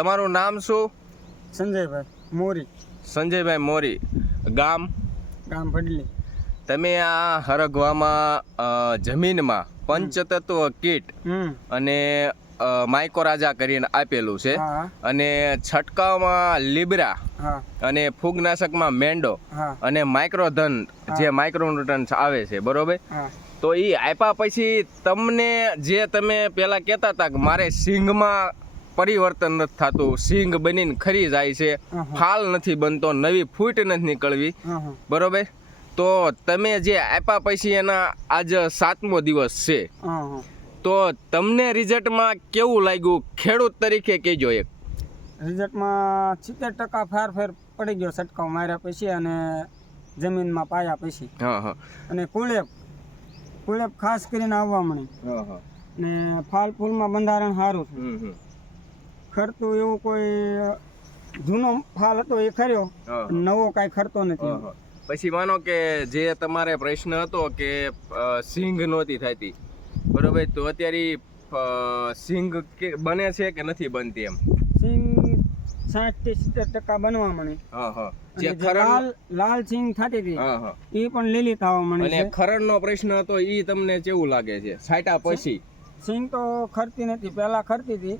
તમારું નામ શું? સંજયભાઈ મોરી. સંજયભાઈ મોરી. ગામ? ગામ ભડલી. તમે આ હરગવામાં જમીનમાં પંચતત્વ કીટ અને માઇકો માઇકોરાજા કરીને આપેલું છે. અને છંટકાવમાં લીબરા અને ફૂગનાશકમાં મેંડો અને માઇક્રોધન જે માઇક્રોન્યુટન આવે છે બરોબર? તો એ આપ્યા પછી તમને જે તમે પહેલાં કહેતા હતા કે મારે સિંગમાં પરિવર્તન નથી થતું. સિંગ બનીને ખરી જાય છે. ફાલ નથી બનતો નવી ફૂટ નથી નીકળવી. બરોબર? તો તમે જે આપ્યા પછી એના આજ સાતમો દિવસ છે. તો તમને રિઝલ્ટમાં કેવું લાગ્યું? ખેડૂત તરીકે કહેજો એક. રિઝલ્ટમાં સિત્તેર ટકા ફેરફેર પડી ગયો છંટકાવ માર્યા પછી અને જમીનમાં પાયા પછી. અને કુળેપ. કુળેપ ખાસ કરીને આવવા મળી. હા હા. ને ફાલ ફૂલમાં બંધારણ સારું છે. ખરતું એવું કોઈ જૂનો ફાલ હતો એ ખર્યો. નવો કાંઈ ખરતો નથી. પછી માનો કે જે તમારે પ્રશ્ન હતો કે સિંગ નહોતી થતી. બરોબર? તો અત્યારે સિંગ કે બને છે કે નથી બનતી એમ? સિંગ સાઠથી સિત્તેર ટકા બનવા મળી. લાલ લાલ સિંગ થતી હતી હા હા. એ પણ લીલી થવા મળે અને ખરણ નો પ્રશ્ન હતો એ તમને કેવું લાગે છે? સાટા પછી? સિંગ તો ખરતી નથી પહેલા ખરતી હતી.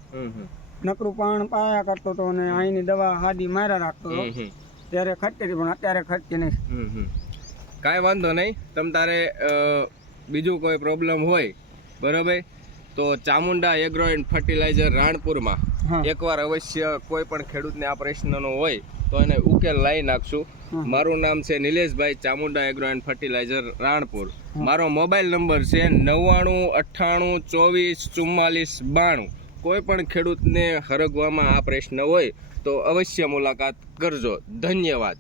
નકરું પાણ પાયા કરતો હતો અને અહીંની દવા હાદી માર્યા રાખતો હતો. ત્યારે ખટતી પણ અત્યારે ખટતી નહીં. કાંઈ વાંધો નહીં. તમ તારે બીજું કોઈ પ્રોબ્લેમ હોય બરાબર? તો ચામુંડા એગ્રો એન્ડ ફર્ટિલાઇઝર રાણપુરમાં એકવાર અવશ્ય કોઈ પણ ખેડૂતને આ પ્રશ્નનો હોય તો એને ઉકેલ લાવી નાખશું. મારું નામ છે Nileshbhai Chamunda agro and fertilizer Ranpur મારો મોબાઈલ નંબર છે નવ્વાણું અઠ્ઠાણું ચોવીસ ચુમ્માલીસ બાણું. કોઈ પણ ખેડૂતને હરગવામાં આ પ્રશ્ન હોય તો અવશ્ય મુલાકાત કરજો. ધન્યવાદ.